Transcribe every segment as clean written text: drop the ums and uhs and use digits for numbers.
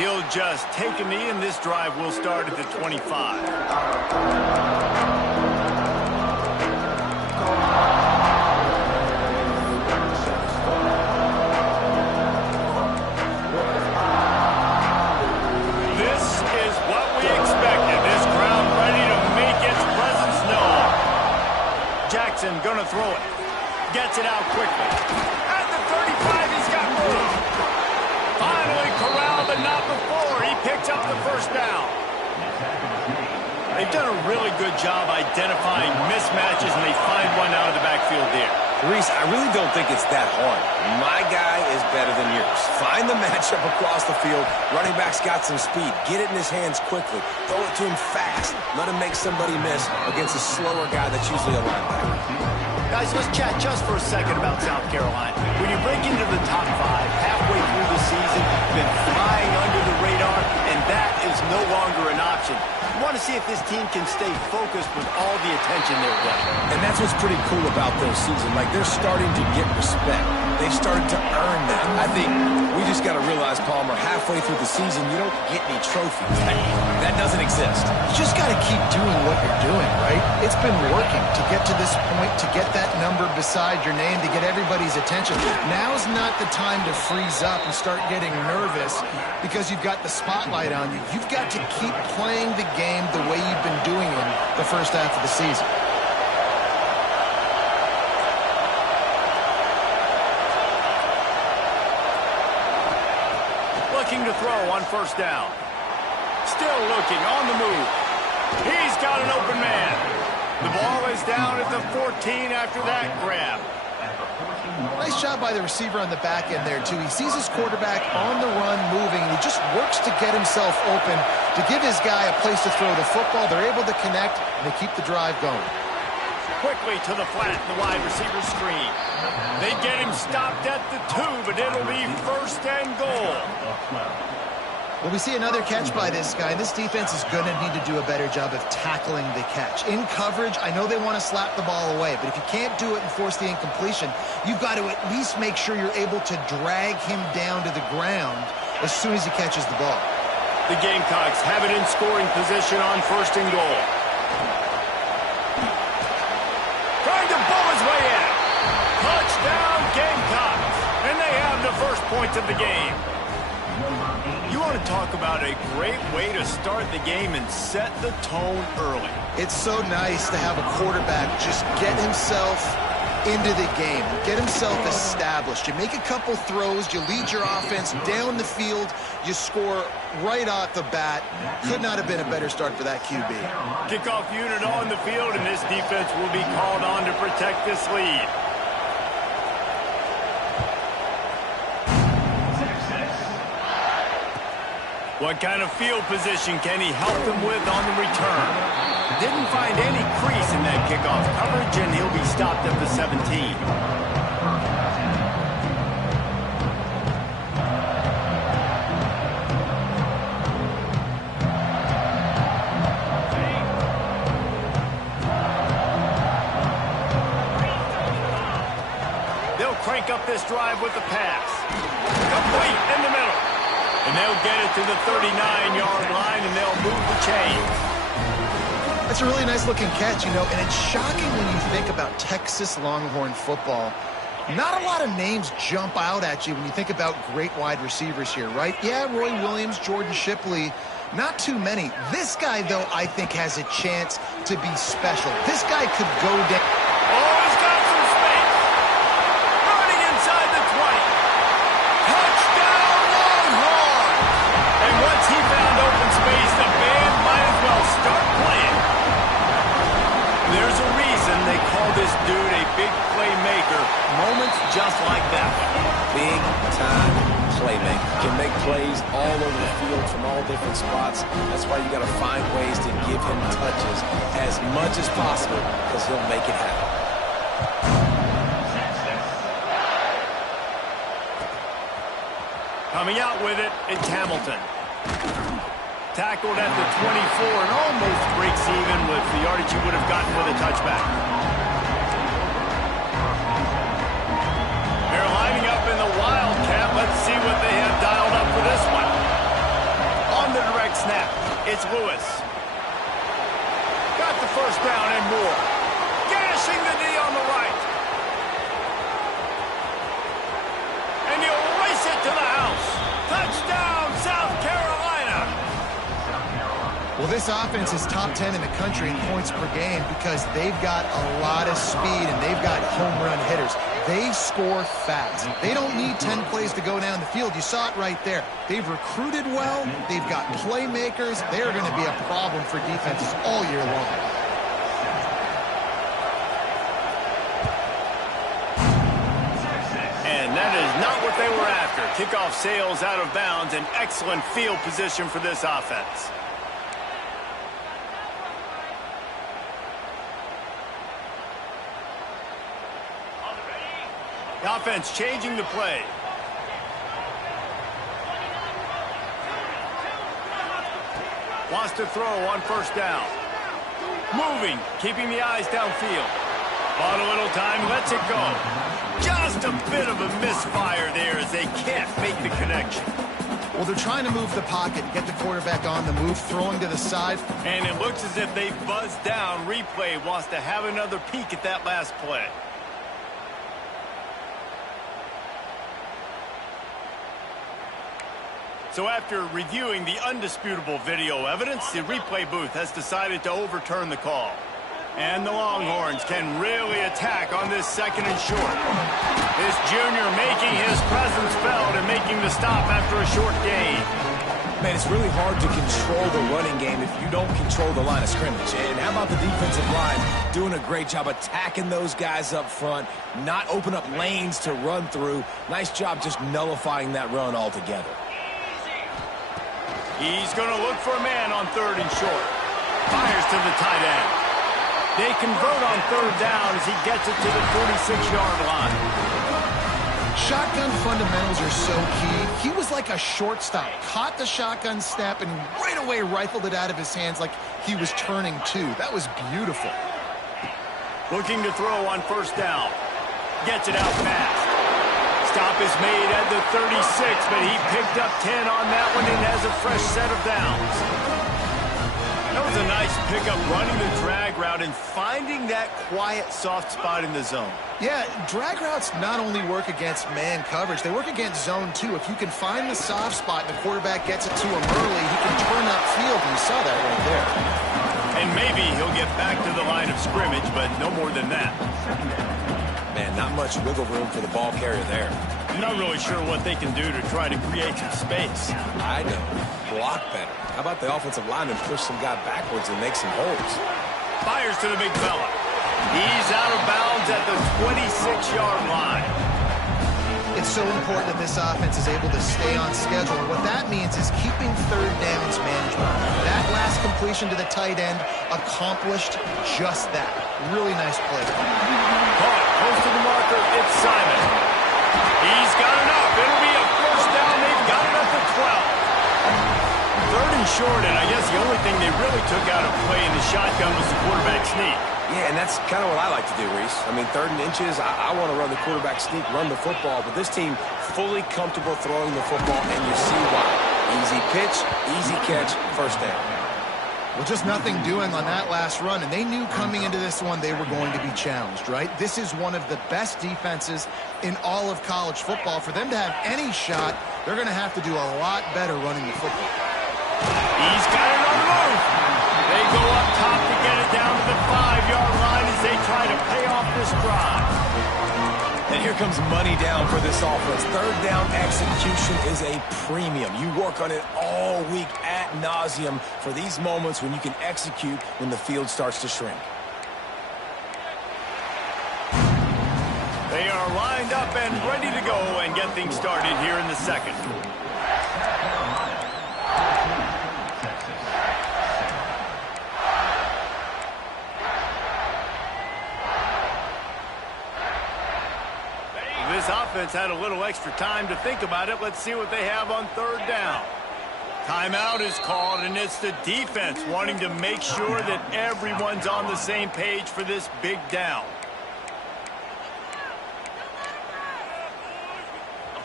he'll just take a knee, and this drive will start at the 25. This is what we expected. This crowd ready to make its presence known. Jackson gonna throw it. Gets it out quickly. At the 35, he's got room. Finally corralled, but not before. He picks up the first down. They've done a really good job identifying mismatches, and they find one out of the backfield there. Reese, I really don't think it's that hard. My guy is better than yours. Find the matchup across the field. Running back's got some speed. Get it in his hands quickly. Throw it to him fast. Let him make somebody miss against a slower guy that's usually a linebacker. Guys, let's chat just for a second about South Carolina. When you break into the top 5 halfway through the season, been flying under the radar, and that is no longer an option. You want to see if this team can stay focused with all the attention they're getting. And that's what's pretty cool about their season. Like, they're starting to get respect. They've started to earn that. I think we just got to realize, Palmer, halfway through the season, you don't get any trophies. That doesn't exist. You just got to keep doing what you're doing, right? It's been working to get to this point, to get that number beside your name, to get everybody's attention. Now's not the time to freeze up and start getting nervous because you've got the spotlight on you. You've got to keep playing the game the way you've been doing it the first half of the season. Looking to throw on first down. Still looking on the move. He's got an open man. The ball is down at the 14 after that grab. Nice job by the receiver on the back end there, too. He sees his quarterback on the run moving, and he just works to get himself open to give his guy a place to throw the football. They're able to connect, and they keep the drive going. Quickly to the flat, the wide receiver screen. They get him stopped at the 2, but it'll be first and goal. Well, we see another catch by this guy. This defense is going to need to do a better job of tackling the catch. In coverage, I know they want to slap the ball away, but if you can't do it and force the incompletion, you've got to at least make sure you're able to drag him down to the ground as soon as he catches the ball. The Gamecocks have it in scoring position on first and goal. Trying to bowl his way in. Touchdown, Gamecocks. And they have the first points of the game. You want to talk about a great way to start the game and set the tone early. It's so nice to have a quarterback just get himself into the game, get himself established. You make a couple throws, you lead your offense down the field, you score right off the bat. Could not have been a better start for that QB. Kickoff unit on the field, and this defense will be called on to protect this lead. What kind of field position can he help them with on the return? Didn't find any crease in that kickoff coverage, and he'll be stopped at the 17. They'll crank up this drive with the pass. Complete in the middle. And they'll get it to the 39-yard line, and they'll move the chains. That's a really nice-looking catch, you know, and it's shocking when you think about Texas Longhorn football. Not a lot of names jump out at you when you think about great wide receivers here, right? Yeah, Roy Williams, Jordan Shipley, not too many. This guy, though, I think has a chance to be special. This guy could go down. Oh, he's got some space. Running inside the 20. Touchdown, Longhorn! And once he found open space, the band might as well start playing. There's a reason they call this dude a big playmaker. Moments just like that one. Big time playmaker. Can make plays all over the field from all different spots. That's why you got to find ways to give him touches as much as possible, because he'll make it happen. Coming out with it, it's Hamilton. Tackled at the 24 and almost breaks even with the yardage he would have gotten with a touchback. They're lining up in the Wildcat. Let's see what they have dialed up for this one. this offense is top 10 in the country in points per game because they've got a lot of speed and they've got home run hitters. They score fast. They don't need 10 plays to go down the field. You saw it right there. They've recruited well. They've got playmakers. They are going to be a problem for defenses all year long. And that is not what they were after. Kickoff sails out of bounds, and excellent field position for this offense. The offense changing the play. Wants to throw on first down. Moving, keeping the eyes downfield. Bought a little time, lets it go. Just a bit of a misfire there as they can't make the connection. Well, they're trying to move the pocket, get the quarterback on the move, throwing to the side. And it looks as if they buzzed down. Replay wants to have another peek at that last play. So after reviewing the undisputable video evidence, the replay booth has decided to overturn the call. And the Longhorns can really attack on this second and short. This junior making his presence felt and making the stop after a short gain. Man, it's really hard to control the running game if you don't control the line of scrimmage. And how about the defensive line doing a great job attacking those guys up front, not open up lanes to run through. Nice job just nullifying that run altogether. He's going to look for a man on third and short. Fires to the tight end. They convert on third down as he gets it to the 46-yard line. Shotgun fundamentals are so key. He was like a shortstop. Caught the shotgun snap and right away rifled it out of his hands like he was turning two. That was beautiful. Looking to throw on first down. Gets it out fast. Stop is made at the 36, but he picked up 10 on that one and has a fresh set of downs. That was a nice pickup, running the drag route and finding that quiet, soft spot in the zone. Yeah, drag routes not only work against man coverage, they work against zone too. If you can find the soft spot and the quarterback gets it to him early, he can turn upfield, and you saw that right there. And maybe he'll get back to the line of scrimmage, but no more than that. Man, not much wiggle room for the ball carrier there. I'm not really sure what they can do to try to create some space. I know. Block better. How about the offensive lineman push some guy backwards and make some holes? Fires to the big fella. He's out of bounds at the 26-yard line. It's so important that this offense is able to stay on schedule. And what that means is keeping third downs manageable. That last completion to the tight end accomplished just that. Really nice play. Caught close to the marker. It's Simon. He's got enough. It'll be a first down. They've got it up to 12. Third and short, and I guess the only thing they really took out of play in the shotgun was the quarterback sneak. Yeah, and that's kind of what I like to do, Reese. I mean, third and inches, I want to run the quarterback sneak, run the football, but this team fully comfortable throwing the football, and you see why. Easy pitch, easy catch, first down. Well, just nothing doing on that last run, and they knew coming into this one they were going to be challenged, right? This is one of the best defenses in all of college football. For them to have any shot, they're going to have to do a lot better running the football. He's got it on the move. They go up top to get it down to the 5-yard line as they try to pay off this drive. And here comes money down for this offense. Third down execution is a premium. You work on it all week ad nauseum for these moments when you can execute when the field starts to shrink. They are lined up and ready to go and get things started here in the second. This offense had a little extra time to think about it. Let's see what they have on third down. Timeout is called, and it's the defense wanting to make sure that everyone's on the same page for this big down.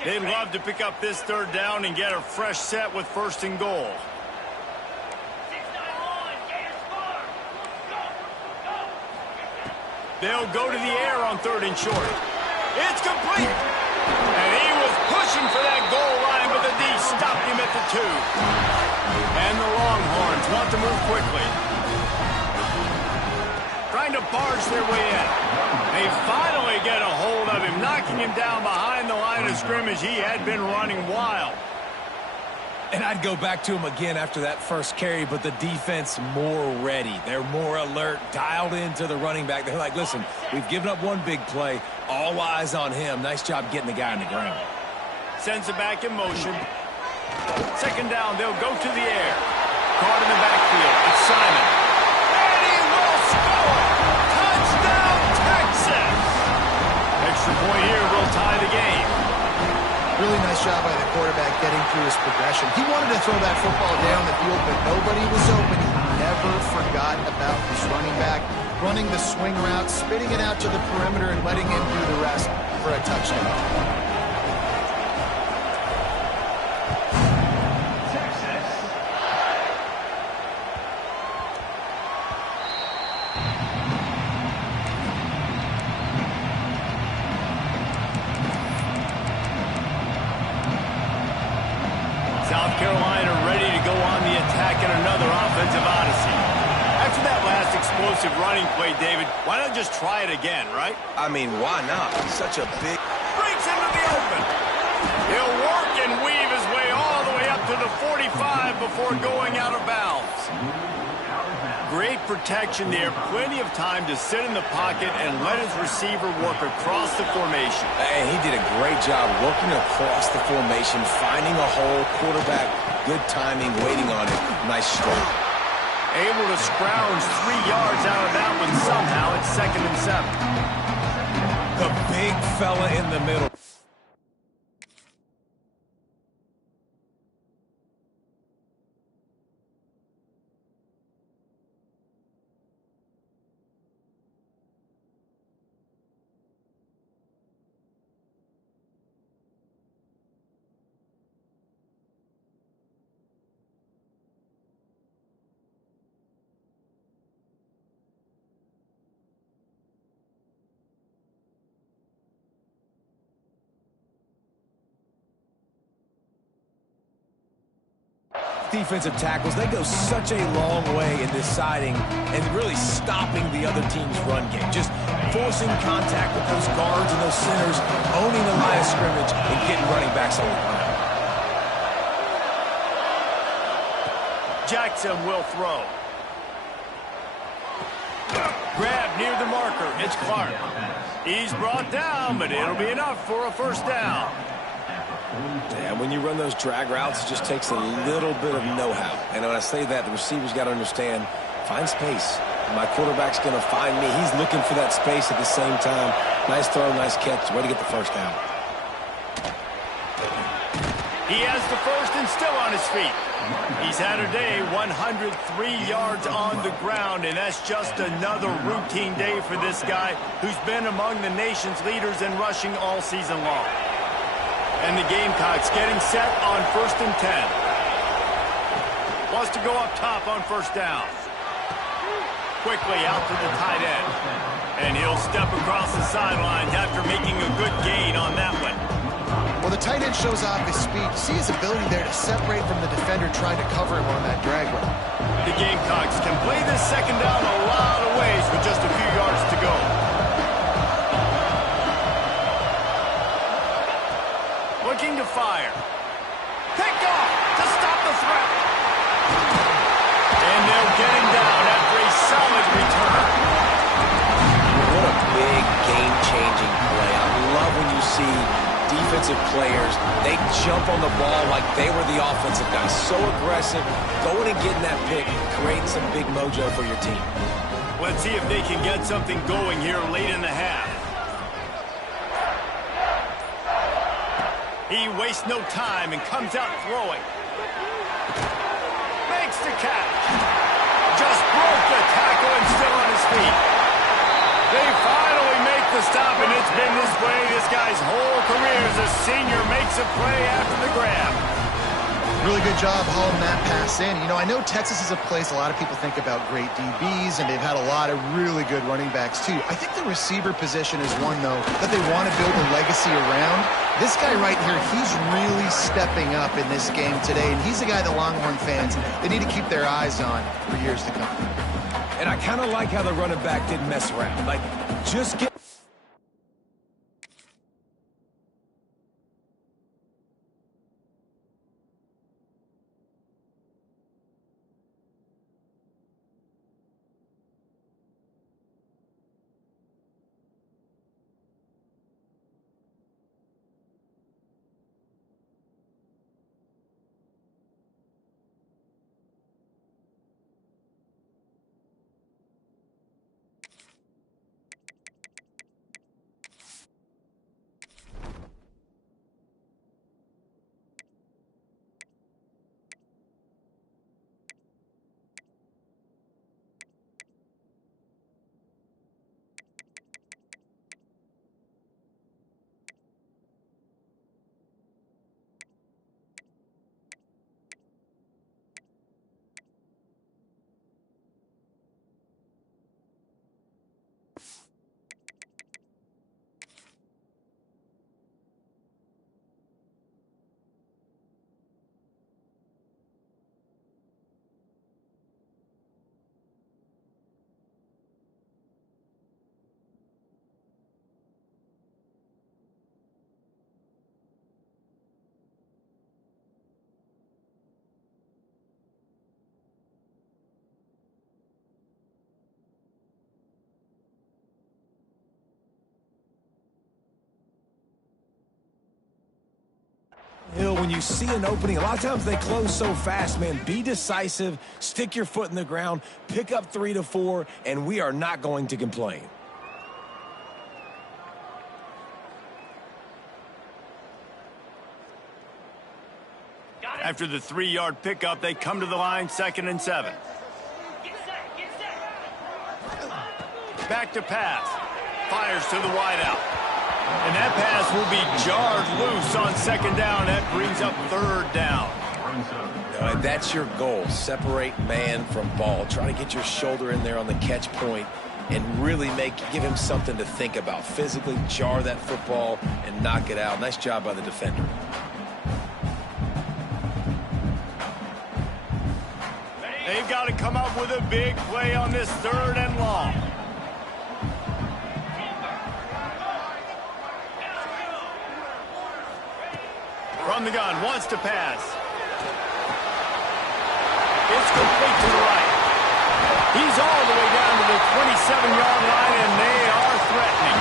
They'd love to pick up this third down and get a fresh set with first and goal. They'll go to the air on third and short. It's complete. And he was pushing for that goal line, but the the D stopped him at the 2. And the Longhorns want to move quickly. Trying to barge their way in. They finally get a hold of him, knocking him down behind the line of scrimmage. He had been running wild. And I'd go back to him again after that first carry, but the defense more ready. They're more alert, dialed into the running back. They're like, listen, we've given up one big play. All eyes on him. Nice job getting the guy on the ground. Sends it back in motion. Second down, they'll go to the air. Caught in the backfield. It's Simon. And he will score! Touchdown, Texas! Extra point here will tie the game. Really nice job by the quarterback getting through his progression. He wanted to throw that football down the field, but nobody was open. He never forgot about his running back, running the swing route, spitting it out to the perimeter, and letting him do the rest for a touchdown. South Carolina ready to go on the attack in another offensive odyssey. After that last explosive running play, David, why not just try it again, right? I mean, why not? Such a big... Breaks into the open. He'll work and weave his way all the way up to the 45 before going out of bounds. Great protection there. Plenty of time to sit in the pocket and let his receiver work across the formation. And he did a great job working across the formation, finding a hole, quarterback, good timing, waiting on it. Nice strike. Able to scrounge 3 yards out of that one somehow. It's 2nd and 7. The big fella in the middle. Defensive tackles, they go such a long way in deciding and really stopping the other team's run game. Just forcing contact with those guards and those centers, owning the line of scrimmage, and getting running backs on the ground. Jackson will throw. Grab near the marker. It's Clark. He's brought down, but it'll be enough for a first down. Yeah, when you run those drag routes, it just takes a little bit of know-how. And when I say that, the receiver's got to understand, find space. My quarterback's going to find me. He's looking for that space at the same time. Nice throw, nice catch. Way to get the first down. He has the first and still on his feet. He's had a day, 103 yards on the ground, and that's just another routine day for this guy who's been among the nation's leaders in rushing all season long. And the Gamecocks getting set on 1st and 10. Wants to go up top on first down. Quickly out to the tight end. And he'll step across the sidelines after making a good gain on that one. Well, the tight end shows off his speed. You see his ability there to separate from the defender trying to cover him on that drag route. The Gamecocks can play this second down a lot of ways with just a few yards to go. Looking to fire. Pick off to stop the threat. And they'll get him down after a solid return. What a big game-changing play. I love when you see defensive players, they jump on the ball like they were the offensive guys. So aggressive, going and getting that pick, creating some big mojo for your team. Let's see if they can get something going here late in the half. He wastes no time and comes out throwing. Makes the catch. Just broke the tackle and still on his feet. They finally make the stop, and it's been this way this guy's whole career as a senior makes a play after the grab. Really good job hauling that pass in. You know, I know Texas is a place a lot of people think about great DBs, and they've had a lot of really good running backs, too. I think the receiver position is one, though, that they want to build a legacy around. This guy right here, he's really stepping up in this game today, and he's the guy that Longhorn fans, they need to keep their eyes on for years to come. And I kind of like how the running back didn't mess around. Like, just get... Hill, when you see an opening, a lot of times they close so fast, man. Be decisive, stick your foot in the ground, pick up 3 to 4, and we are not going to complain. After the 3-yard pickup, they come to the line, 2nd and 7. Back to pass. Fires to the wideout. And that pass will be jarred loose on 2nd down. That brings up 3rd down. And that's your goal. Separate man from ball. Try to get your shoulder in there on the catch point and really give him something to think about. Physically jar that football and knock it out. Nice job by the defender. They've got to come up with a big play on this 3rd and long. From the gun, wants to pass. It's complete to the right. He's all the way down to the 27-yard line, and they are threatening.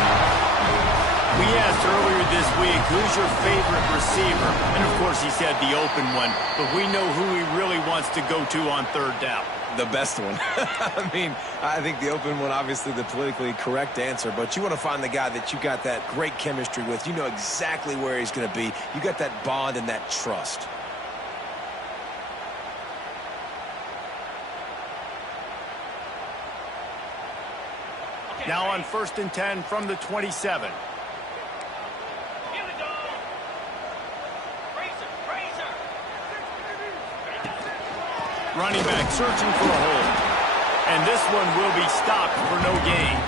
We asked earlier this week, who's your favorite receiver? And, of course, he said the open one, but we know who he really wants to go to on 3rd down. The best one. I mean, I think the open one, obviously the politically correct answer, but you want to find the guy that you got that great chemistry with. You know exactly where he's going to be. You got that bond and that trust. Now on 1st and 10 from the 27. Running back searching for a hole. And this one will be stopped for no gain.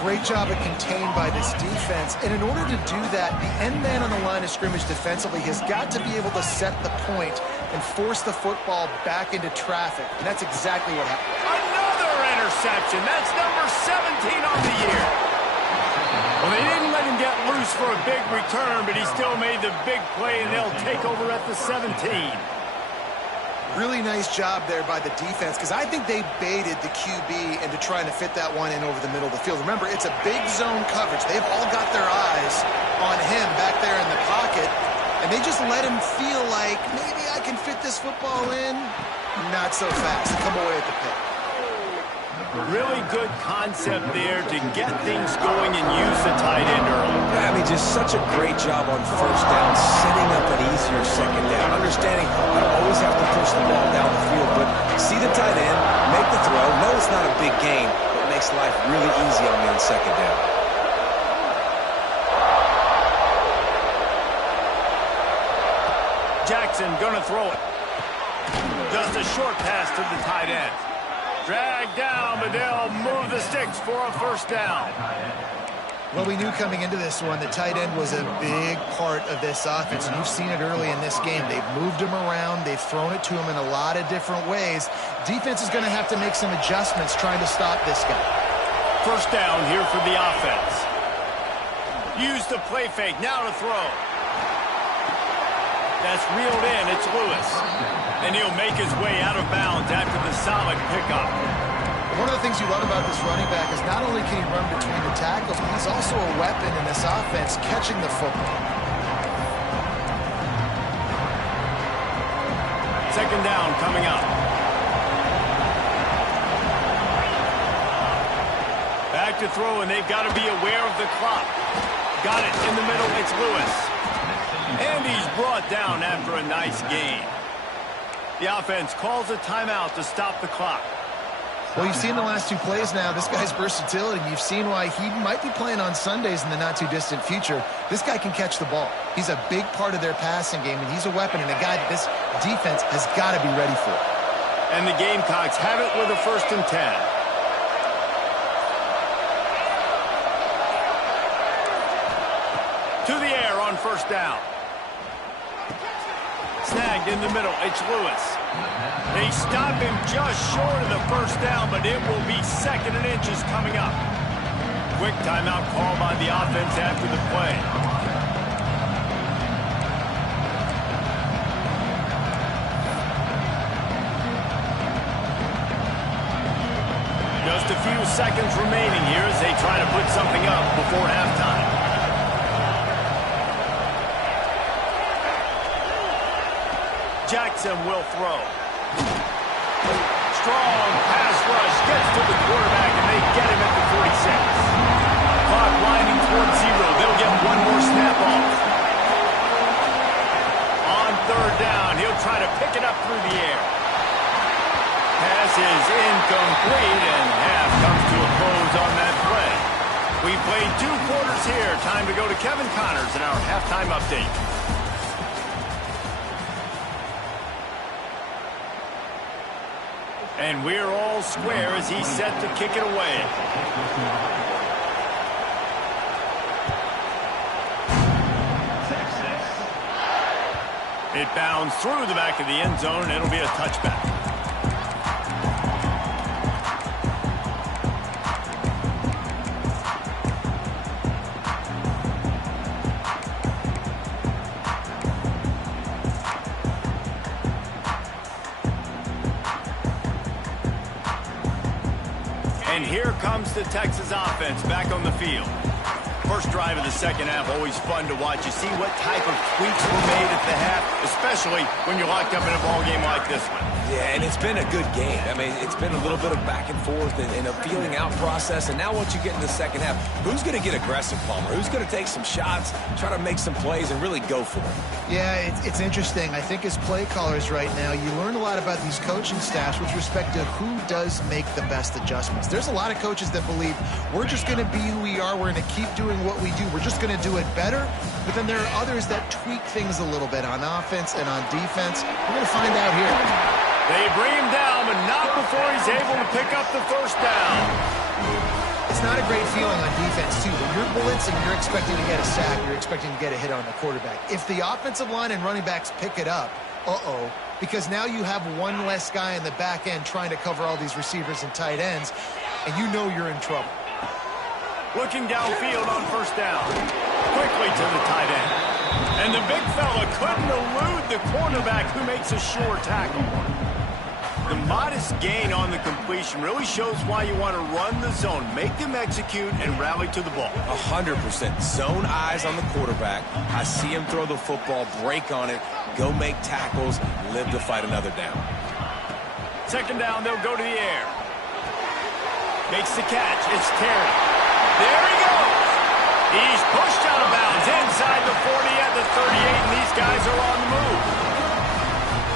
Great job of contained by this defense. And in order to do that, the end man on the line of scrimmage defensively has got to be able to set the point and force the football back into traffic. And that's exactly what happened. Another interception. That's number 17 on the year. Well, they didn't let him get loose for a big return, but he still made the big play, and they'll take over at the 17. Really nice job there by the defense, because I think they baited the QB into trying to fit that one in over the middle of the field. Remember, it's a big zone coverage. They've all got their eyes on him back there in the pocket, and they just let him feel like, maybe I can fit this football in. Not so fast. They come away at the pick. Really good concept there to get things going and use the tight end early. I mean, just such a great job on 1st down, setting up an easier 2nd down, understanding you don't always have to push the ball down the field, but see the tight end, make the throw. No, it's not a big gain, but it makes life really easy on me on 2nd down. Jackson gonna throw it. Just a short pass to the tight end. Dragged down, but they'll move the sticks for a first down. Well, we knew coming into this one the tight end was a big part of this offense, and you've seen it early in this game. They've moved him around. They've thrown it to him in a lot of different ways. Defense is going to have to make some adjustments trying to stop this guy. First down here for the offense. Use the play fake. Now to throw. That's reeled in. It's Lewis. And he'll make his way out of bounds after the solid pickup. One of the things you love about this running back is not only can he run between the tackles, but he's also a weapon in this offense catching the football. Second down coming up. Back to throw, and they've got to be aware of the clock. Got it in the middle. It's Lewis. And he's brought down after a nice gain. The offense calls a timeout to stop the clock. Well, you've seen the last two plays now. This guy's versatility. You've seen why he might be playing on Sundays in the not-too-distant future. This guy can catch the ball. He's a big part of their passing game, and he's a weapon and a guy that this defense has got to be ready for. And the Gamecocks have it with a 1st and 10. To the air on first down. Snagged in the middle. It's Lewis. They stop him just short of the first down, but it will be 2nd and inches coming up. Quick timeout call by the offense after the play. Just a few seconds remaining here as they try to put something up before halftime. Jackson will throw. Strong pass rush gets to the quarterback, and they get him at the 46. Clock winding towards 0. They'll get one more snap off. On 3rd down, he'll try to pick it up through the air. Pass is incomplete, and half comes to a close on that play. We played 2 quarters here. Time to go to Kevin Connors in our halftime update. And we're all square as he's set to kick it away. It bounds through the back of the end zone, and it'll be a touchback. And here comes the Texas offense back on the field. First drive of the second half, always fun to watch. You see what type of tweaks were made at the half, especially when you're locked up in a ball game like this one. Yeah, and it's been a good game. I mean, it's been a little bit of back and forth and a feeling out process. And now once you get in the second half, who's going to get aggressive, Palmer? Who's going to take some shots, try to make some plays, and really go for it? Yeah, it's interesting. I think as play callers right now, you learn a lot about these coaching staffs with respect to who does make the best adjustments. There's a lot of coaches that believe we're just going to be who we are. We're going to keep doing what we do. We're just going to do it better. But then there are others that tweak things a little bit on offense and on defense. We're going to find out here. They bring him down, but not before he's able to pick up the first down. It's not a great feeling on defense, too. When you're blitzing, you're expecting to get a sack. You're expecting to get a hit on the quarterback. If the offensive line and running backs pick it up, because now you have one less guy in the back end trying to cover all these receivers and tight ends, and you know you're in trouble. Looking downfield on first down. Quickly to the tight end. And the big fella couldn't elude the cornerback who makes a sure tackle. The modest gain on the completion really shows why you want to run the zone, make them execute, and rally to the ball. 100%. Zone eyes on the quarterback. I see him throw the football, break on it, go make tackles, live to fight another down. Second down, they'll go to the air. Makes the catch. It's Terry. There he goes. He's pushed out of bounds inside the 40 at the 38, and these guys are on the move.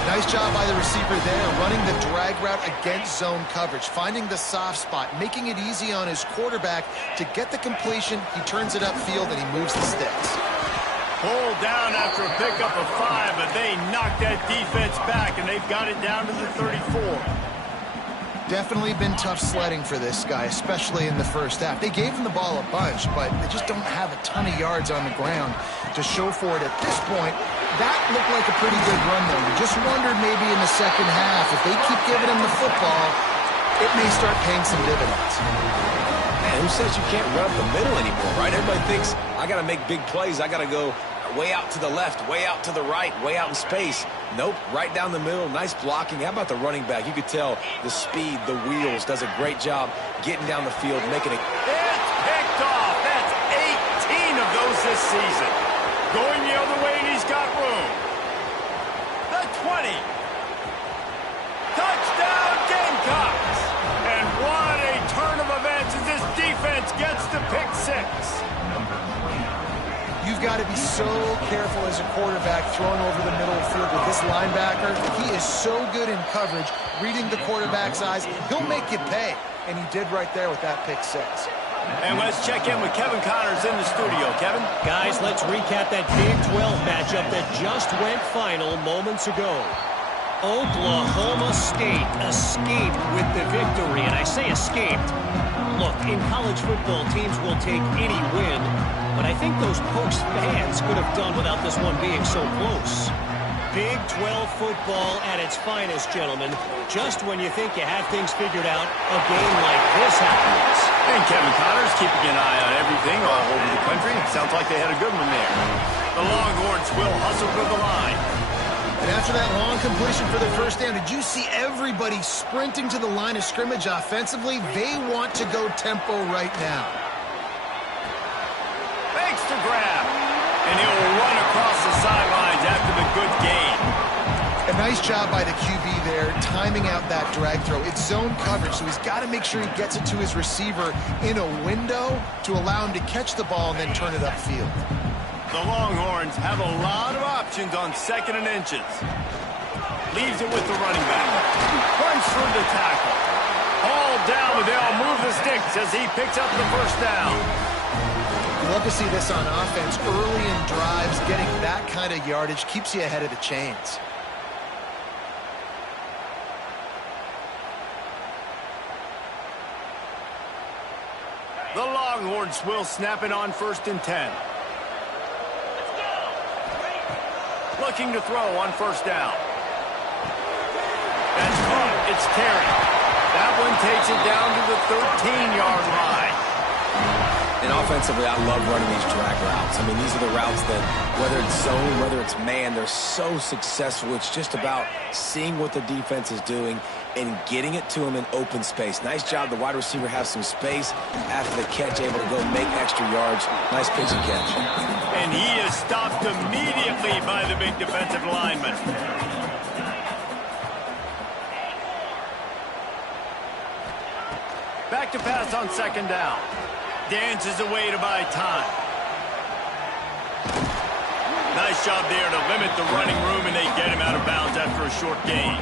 Nice job by the receiver there, running the drag route against zone coverage, finding the soft spot, making it easy on his quarterback to get the completion. He turns it upfield, and he moves the sticks. Pulled down after a pickup of 5, but they knocked that defense back, and they've got it down to the 34. Definitely been tough sledding for this guy, especially in the first half. They gave him the ball a bunch, but they just don't have a ton of yards on the ground to show for it at this point. That looked like a pretty good run, though. You just wondered maybe in the second half, if they keep giving him the football, it may start paying some dividends. Man, who says you can't run up the middle anymore, right? Everybody thinks, I got to make big plays. I got to go way out to the left, way out to the right, way out in space. Nope, right down the middle, nice blocking. How about the running back? You could tell the speed, the wheels, does a great job getting down the field, making it. It's picked off. That's 18 of those this season. Going the other way, and he's got room. The 20. Touchdown, Gamecocks. And what a turn of events as this defense gets to pick 6. You've got to be so careful as a quarterback throwing over the middle of the field with this linebacker. He is so good in coverage, reading the quarterback's eyes. He'll make you pay, and he did right there with that pick 6. And let's check in with Kevin Connors in the studio. Kevin? Guys, let's recap that Big 12 matchup that just went final moments ago. Oklahoma State escaped with the victory, and I say escaped. Look, in college football, teams will take any win, but I think those Pokes fans could have done without this one being so close. Big 12 football at its finest, gentlemen. Just when you think you have things figured out, a game like this happens. And Kevin Connors keeping an eye on everything all over the country. Sounds like they had a good one there. The Longhorns will hustle to the line. And after that long completion for their first down, did you see everybody sprinting to the line of scrimmage offensively? They want to go tempo right now. Makes the grab. And he'll run across the sidelines after the good gain. A nice job by the QB there, timing out that drag throw. It's zone coverage, so he's got to make sure he gets it to his receiver in a window to allow him to catch the ball and then turn it upfield. The Longhorns have a lot of options on 2nd and inches. Leaves it with the running back. Runs through the tackle. Hauled down, but they'll move the sticks as he picks up the first down. You love to see this on offense. Early in drives, getting that kind of yardage keeps you ahead of the chains. The Longhorns will snap it on 1st and 10. Looking to throw on 1st down. That's caught. It's Terry. That one takes it down to the 13-yard line. And offensively, I love running these drag routes. I mean, these are the routes that, whether it's zone, whether it's man, they're so successful. It's just about seeing what the defense is doing and getting it to him in open space. Nice job. The wide receiver has some space after the catch, able to go make extra yards. Nice pitch and catch. And he is stopped immediately by the big defensive lineman. Back to pass on 2nd down. Dances away to buy time. Nice job there to limit the running room, and they get him out of bounds after a short gain.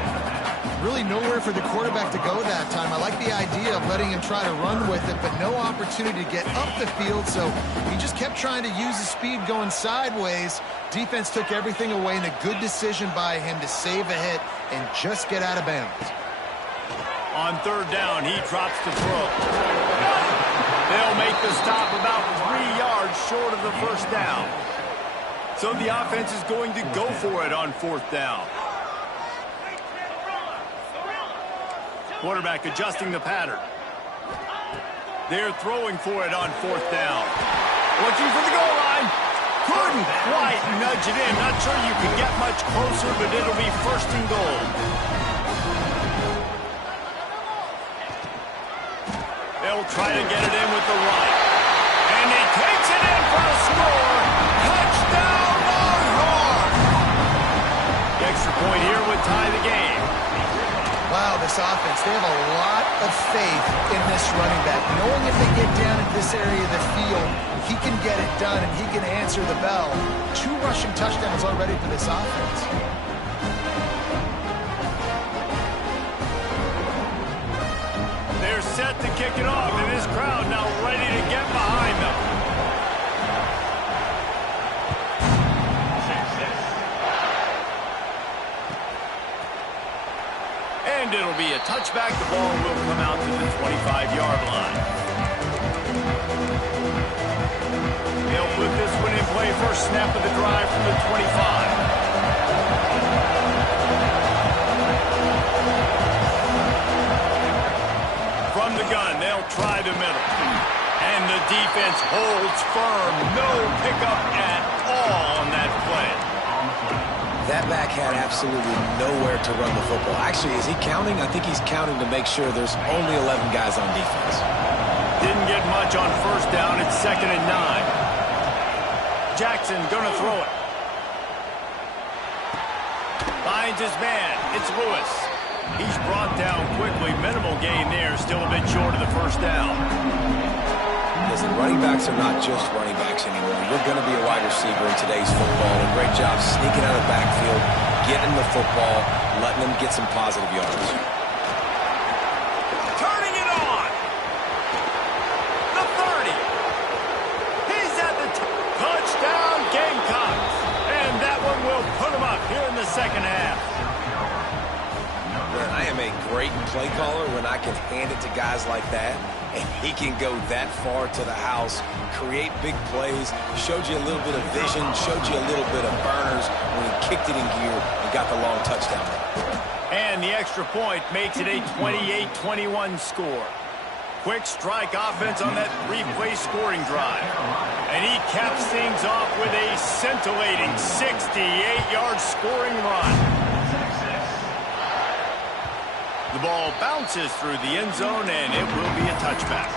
Really nowhere for the quarterback to go that time. I like the idea of letting him try to run with it, but no opportunity to get up the field, so he just kept trying to use his speed going sideways. Defense took everything away, and a good decision by him to save a hit and just get out of bounds. On 3rd down, he drops the throw. They'll make the stop about 3 yards short of the 1st down. So the offense is going to go for it on 4th down. Quarterback adjusting the pattern. They're throwing for it on 4th down. Looking for the goal line. Couldn't quite nudge it in. Not sure you could get much closer, but it'll be 1st and goal. They'll try to get it in with the right. And he takes it in for a score. Touchdown, Longhorns! The extra point here would tie the game. Wow, this offense, they have a lot of faith in this running back. Knowing if they get down in this area of the field, he can get it done and he can answer the bell. 2 rushing touchdowns already for this offense. They're set to kick it off, and this crowd now ready to get behind them. It'll be a touchback. The ball will come out to the 25-yard line. They'll put this one in play. First snap of the drive from the 25. From the gun, they'll try the middle. And the defense holds firm. No pickup at all on that play. That back had absolutely nowhere to run the football. Actually, is he counting? I think he's counting to make sure there's only 11 guys on defense. Didn't get much on first down. It's 2nd and 9. Jackson gonna throw it. Finds his man. It's Lewis. He's brought down quickly. Minimal gain there. Still a bit short of the first down. Listen, running backs are not just running backs anymore. You're going to be a wide receiver in today's football. A great job sneaking out of the backfield, getting the football, letting them get some positive yards. Turning it on. The 30. He's at the touchdown Gamecocks. And that one will put him up here in the second half. Man, I am a great play caller when I can hand it to guys like that. And he can go that far to the house, create big plays, showed you a little bit of vision, showed you a little bit of burners when he kicked it in gear and got the long touchdown. And the extra point makes it a 28-21 score. Quick strike offense on that three-play scoring drive. And he caps things off with a scintillating 68-yard scoring run. The ball bounces through the end zone, and it will be a touchback.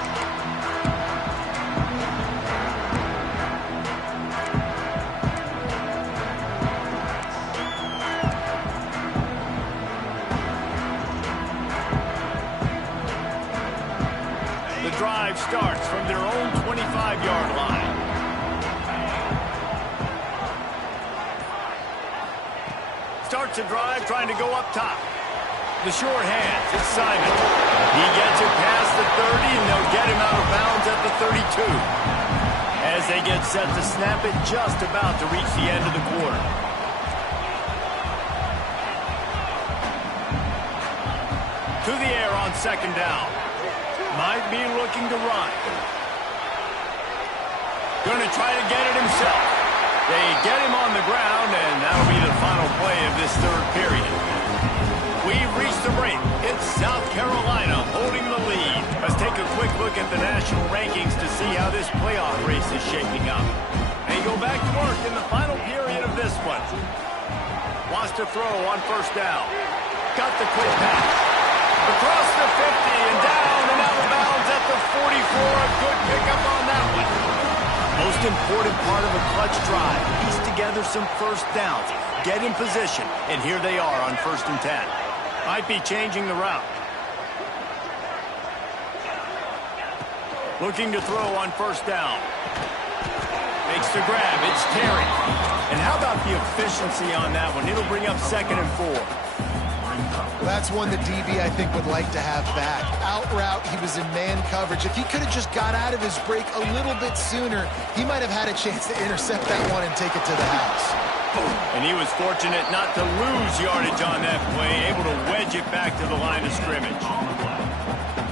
The drive starts from their own 25-yard line. Starts a drive trying to go up top. The short hands, it's Simon. He gets it past the 30, and they'll get him out of bounds at the 32. As they get set to snap it, just about to reach the end of the quarter. To the air on second down. Might be looking to run. Going to try to get it himself. They get him on the ground, and that'll be the final play of this third period. We've reached the break. It's South Carolina holding the lead. Let's take a quick look at the national rankings to see how this playoff race is shaping up. They go back to work in the final period of this one. Wants to throw on first down. Got the quick pass. Across the 50 and down and out of bounds at the 44. A good pickup on that one. Most important part of a clutch drive. Piece together some first downs. Get in position. And here they are on 1st and 10. Might be changing the route. Looking to throw on first down. Makes the grab. It's Terry. And how about the efficiency on that one? It'll bring up 2nd and 4. Well, that's one the DB, I think, would like to have back. Out route, he was in man coverage. If he could have just got out of his break a little bit sooner, he might have had a chance to intercept that one and take it to the house. And he was fortunate not to lose yardage on that play, able to wedge it back to the line of scrimmage.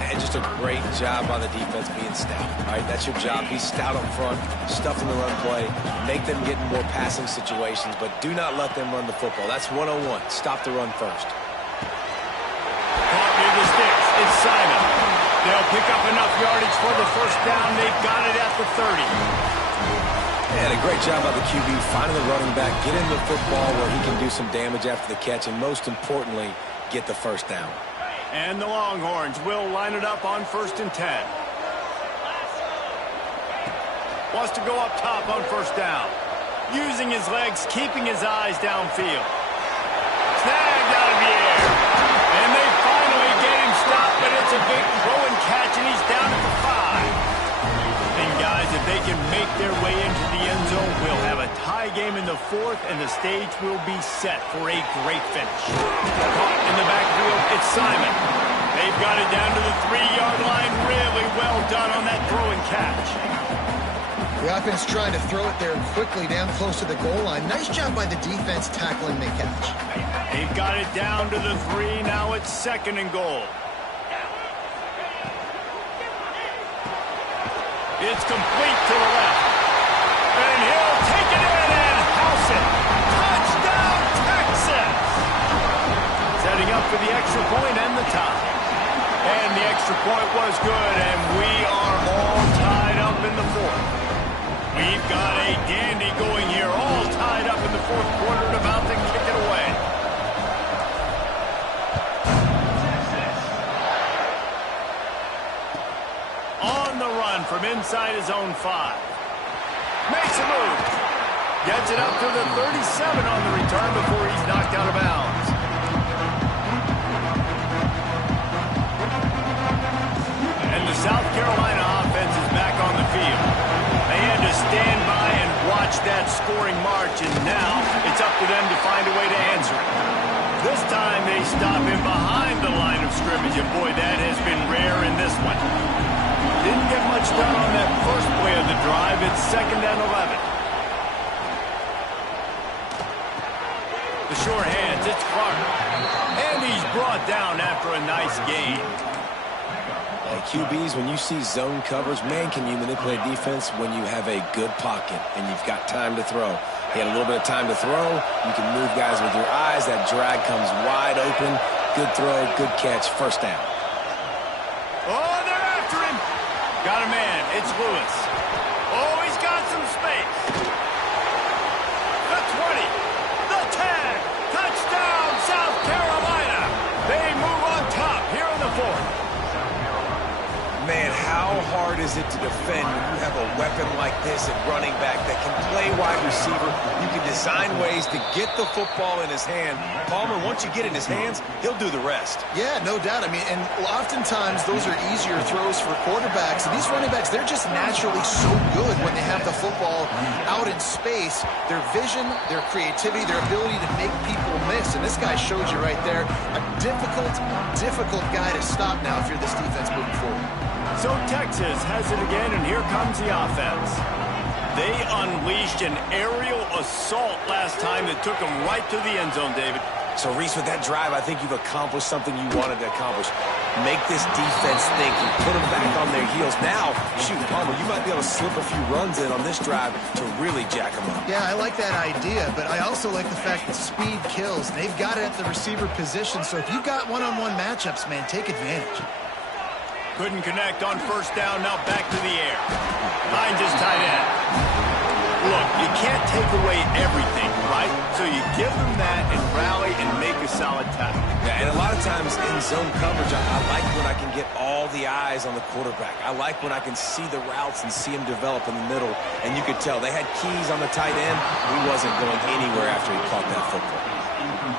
And just a great job on the defense being stout. All right, that's your job. Be stout up front, stuff in the run play, make them get in more passing situations, but do not let them run the football. That's 101. Stop the run first. Caught near the sticks. It's Simon. They'll pick up enough yardage for the first down. They've got it at the 30. And a great job by the QB finding the running back, get in the football where he can do some damage after the catch, and most importantly, get the first down. And the Longhorns will line it up on 1st and 10. Wants to go up top on first down. Using his legs, keeping his eyes downfield. Snagged out of the air. And they finally get him stopped, but it's a big throw and catch, and he's down at the 5. And guys, if they can make their way into the end zone, we'll have a tie game in the 4th, and the stage will be set for a great finish. Caught in the backfield, it's Simon. They've got it down to the 3-yard line. Really well done on that throw and catch. The offense trying to throw it there quickly down close to the goal line. Nice job by the defense tackling the catch. They've got it down to the 3. Now it's 2nd and goal. It's complete to the left. And he'll take it in and house it. Touchdown, Texas! Setting up for the extra point and the tie. And the extra point was good, and we are all tied up in the 4th. We've got a dandy going here, all tied up in the 4th quarter and about to kick it away. On the run from inside his own 5. Makes a move. Gets it up to the 37 on the return before he's knocked out of bounds. And the South Carolina offense is back on the field. They had to stand by and watch that scoring march, and now it's up to them to find a way to answer it. This time they stop him behind the line of scrimmage, and boy, that has been rare in this one. Didn't get much done on that first play of the drive. It's 2nd and 11. The short hands, it's Clark. And he's brought down after a nice gain. QBs, when you see zone coverage, man, can you manipulate defense when you have a good pocket and you've got time to throw. He had a little bit of time to throw. You can move guys with your eyes. That drag comes wide open. Good throw, good catch, 1st down. Oh, they're after him. Got a man. It's Lewis. Oh, he's got some space. The 20. The 10. Touchdown, South Carolina. They move on top here in the 4th. Man, how hard is it to defend when you have a weapon like this at running back that can play wide receiver? You can design ways to get the football in his hand. Palmer, once you get it in his hands, he'll do the rest. Yeah, no doubt. I mean, and oftentimes those are easier throws for quarterbacks. And these running backs, they're just naturally so good when they have the football out in space. Their vision, their creativity, their ability to make people miss. And this guy shows you right there, a difficult guy to stop now if you're this defense moving forward. So Texas has it again, and here comes the offense. They unleashed an aerial assault last time that took them right to the end zone, David. So, Reese, with that drive, I think you've accomplished something you wanted to accomplish. Make this defense think. You put them back on their heels. Now, shoot, Palmer, you might be able to slip a few runs in on this drive to really jack them up. Yeah, I like that idea, but I also like the fact that speed kills. They've got it at the receiver position, so if you've got one-on-one matchups, man, take advantage. Couldn't connect on 1st down, now back to the air. Finds his tight end. Look, you can't take away everything, right? So you give them that and rally and make a solid tackle. Yeah, and a lot of times in zone coverage, I like when I can get all the eyes on the quarterback. I like when I can see the routes and see him develop in the middle. And you could tell they had keys on the tight end. He wasn't going anywhere after he caught that football.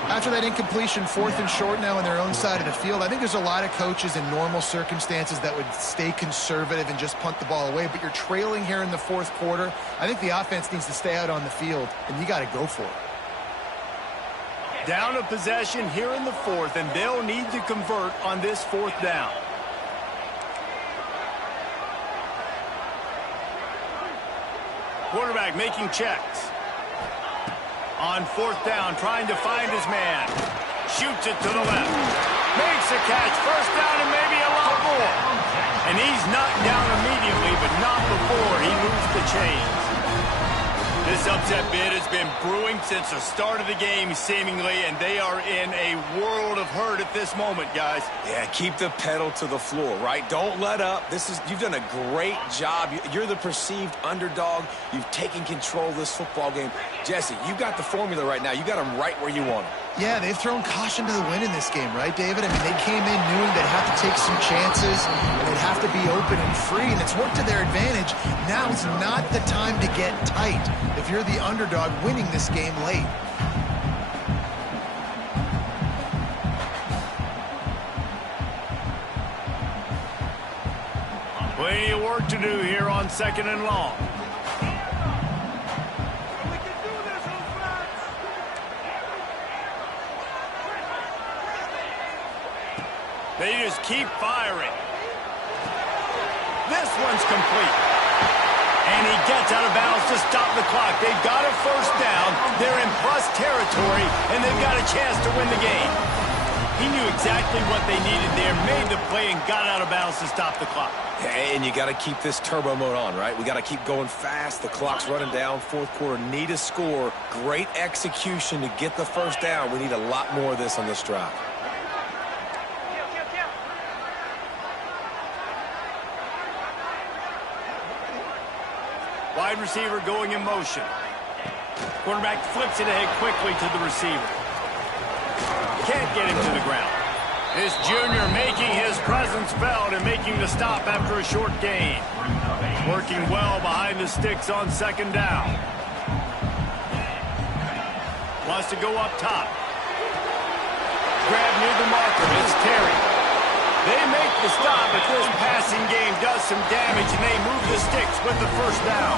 After that incompletion, 4th and short now on their own side of the field, I think there's a lot of coaches in normal circumstances that would stay conservative and just punt the ball away. But you're trailing here in the 4th quarter. I think the offense needs to stay out on the field, and you got to go for it. Down a possession here in the 4th, and they'll need to convert on this 4th down. Quarterback making checks. On 4th down, trying to find his man. Shoots it to the left. Makes a catch. 1st down and maybe a lot more. And he's knocked down immediately, but not before he moves the chains. This upset bid has been brewing since the start of the game, seemingly, and they are in a world of hurt at this moment, guys. Yeah, keep the pedal to the floor, right? Don't let up. You've done a great job. You're the perceived underdog. You've taken control of this football game. Jesse, you got the formula right now. You got them right where you want them. Yeah, they've thrown caution to the wind in this game, right, David? I mean, they came in knowing they'd have to take some chances, and they'd have to be open and free, and it's worked to their advantage. Now is not the time to get tight if you're the underdog winning this game late. Plenty of work to do here on 2nd and long. They just keep firing. This one's complete. And he gets out of bounds to stop the clock. They've got a first down. They're in plus territory, and they've got a chance to win the game. He knew exactly what they needed there, made the play, and got out of bounds to stop the clock. And you got to keep this turbo mode on, right? We got to keep going fast. The clock's running down. Fourth quarter, need a score. Great execution to get the first down. We need a lot more of this on this drive. Wide receiver going in motion. Quarterback flips it ahead quickly to the receiver. Can't get him to the ground. This junior making his presence felt and making the stop after a short gain. Working well behind the sticks on second down. Wants to go up top. Grab near the marker. It's Terry. They make the stop, but this passing game does some damage, and they move the sticks with the first down.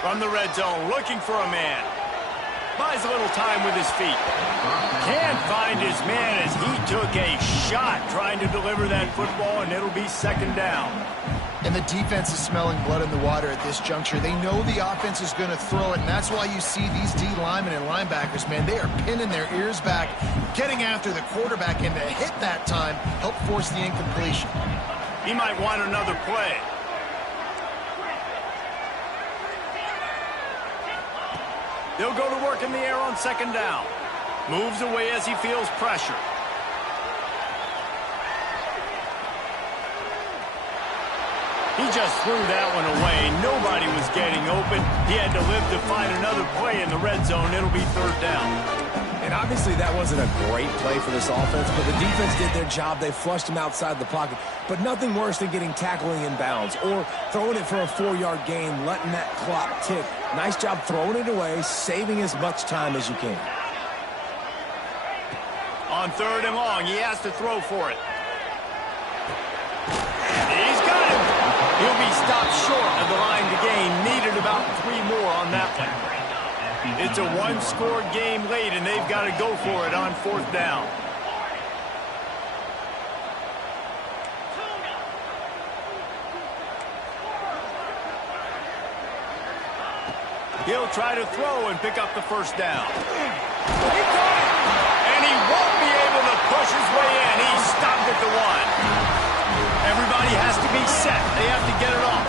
From the red zone, looking for a man. Buys a little time with his feet. Can't find his man as he took a shot trying to deliver that football, and it'll be second down. And the defense is smelling blood in the water at this juncture. They know the offense is going to throw it, and that's why you see these D linemen and linebackers, man, they are pinning their ears back, getting after the quarterback, and to hit that time, help force the incompletion. He might want another play. They'll go to work in the air on second down. Moves away as he feels pressure. He just threw that one away. Nobody was getting open. He had to live to find another play in the red zone. It'll be third down. And obviously that wasn't a great play for this offense, but the defense did their job. They flushed him outside the pocket. But nothing worse than getting tackling in bounds or throwing it for a 4-yard gain, letting that clock tick. Nice job throwing it away, saving as much time as you can. On third and long, he has to throw for it. He's got him. He'll be stopped short of the line to gain. Needed about 3 more on that one. It's a one-score game late, and they've got to go for it on fourth down. He'll try to throw and pick up the first down. He caught it, and he won't be able to push his way in. He's stopped at the 1. Everybody has to be set. They have to get it off.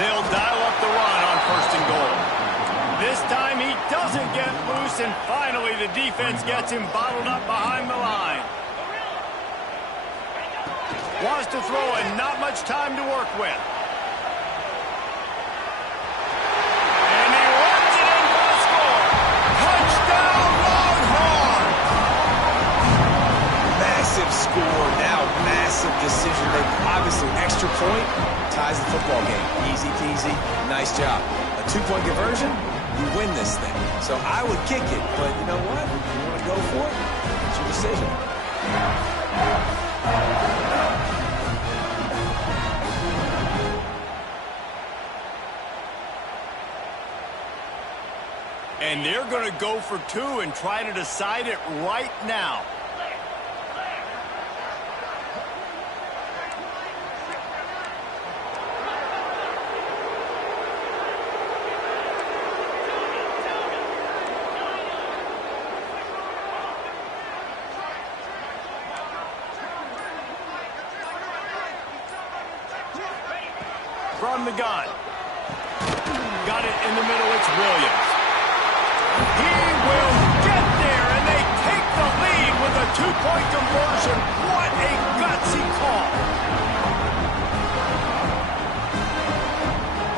They'll dial up the run on first and goal. This time he doesn't get loose, and finally the defense gets him bottled up behind the line. Wants to throw and not much time to work with. And he runs it in for the score. Touchdown, Longhorns! Massive score, now massive decision making. Obviously, extra point ties the football game. Easy peasy, nice job. A 2-point conversion, you win this thing. So I would kick it, but you know what? If you want to go for it, it's your decision. And they're going to go for 2 and try to decide it right now. From the gun. Got it in the middle. It's Williams. He will get there, and they take the lead with a 2-point conversion. What a gutsy call.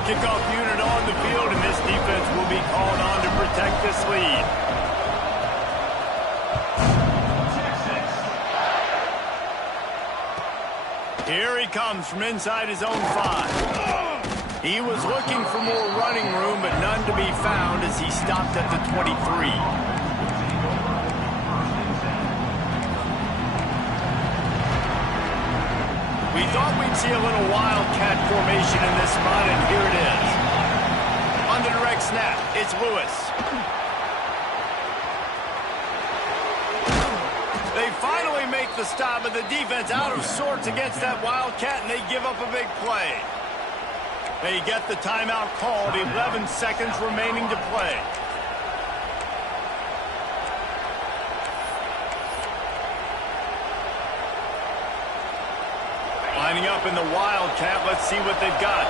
Kickoff unit on the field, and this defense will be called on to protect this lead. Here he comes from inside his own 5. He was looking for more running room, but none to be found as he stopped at the 23. We thought we'd see a little wildcat formation in this spot, and here it is. On the direct snap, it's Lewis. They gets the stop, but the defense out of sorts against that Wildcat, and they give up a big play. They get the timeout called, 11 seconds remaining to play. Lining up in the Wildcat, let's see what they've got.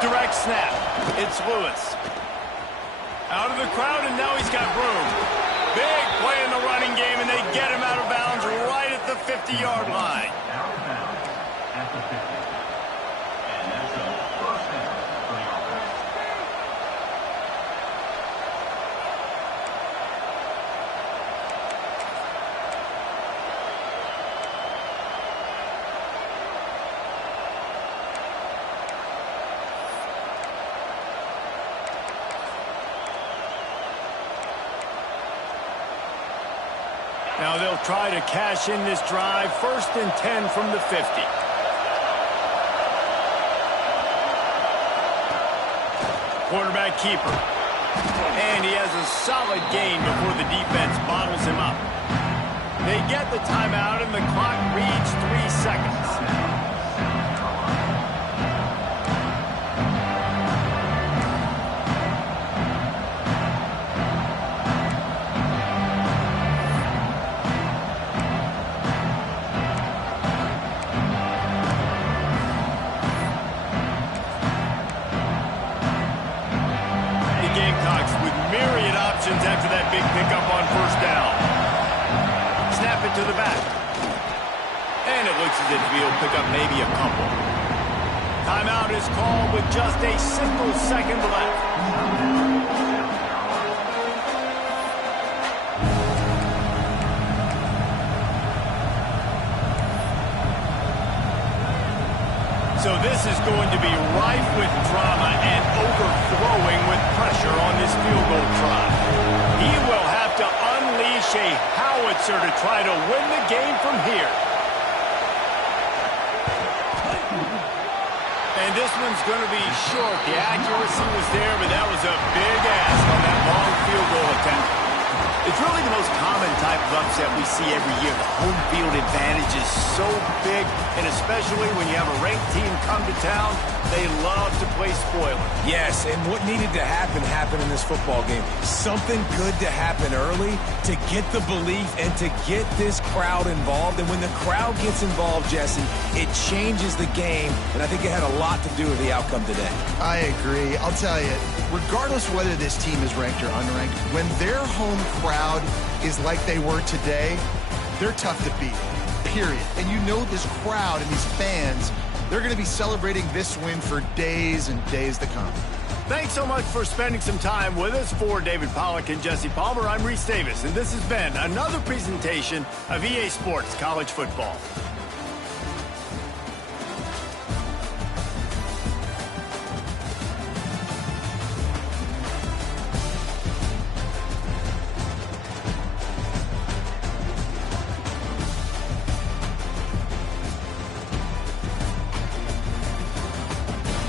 Direct snap, it's Lewis. Out of the crowd, and now he's got room. Big play in the running game, and they get him out of bounds right at the 50-yard line. Now they'll try to cash in this drive. 1st and 10 from the 50. Quarterback keeper. And he has a solid gain before the defense bottles him up. They get the timeout and the clock reads 3 seconds. After that big pickup on 1st down. Snap it to the back. And it looks as if he'll pick up maybe a couple. Timeout is called with just a single second left. So this is going to be rife with drama and overflowing with pressure on this field goal try. He will have to unleash a howitzer to try to win the game from here. And this one's going to be short. The accuracy was there, but that was a big ask on that long field goal attempt. It's really the most common type of upset we see every year. The home field advantage is so big, and especially when you have a ranked team come to town, they love to play spoiler. Yes, and what needed to happen happened in this football game. Something good to happen early to get the belief and to get this crowd involved. And when the crowd gets involved, Jesse, it changes the game, and I think it had a lot to do with the outcome today. I agree. I'll tell you, regardless whether this team is ranked or unranked, when their home crowd is like they were today, they're tough to beat, period. And you know this crowd and these fans, they're going to be celebrating this win for days and days to come. Thanks so much for spending some time with us. For David Pollack and Jesse Palmer, I'm Reese Davis, and this has been another presentation of EA Sports College Football.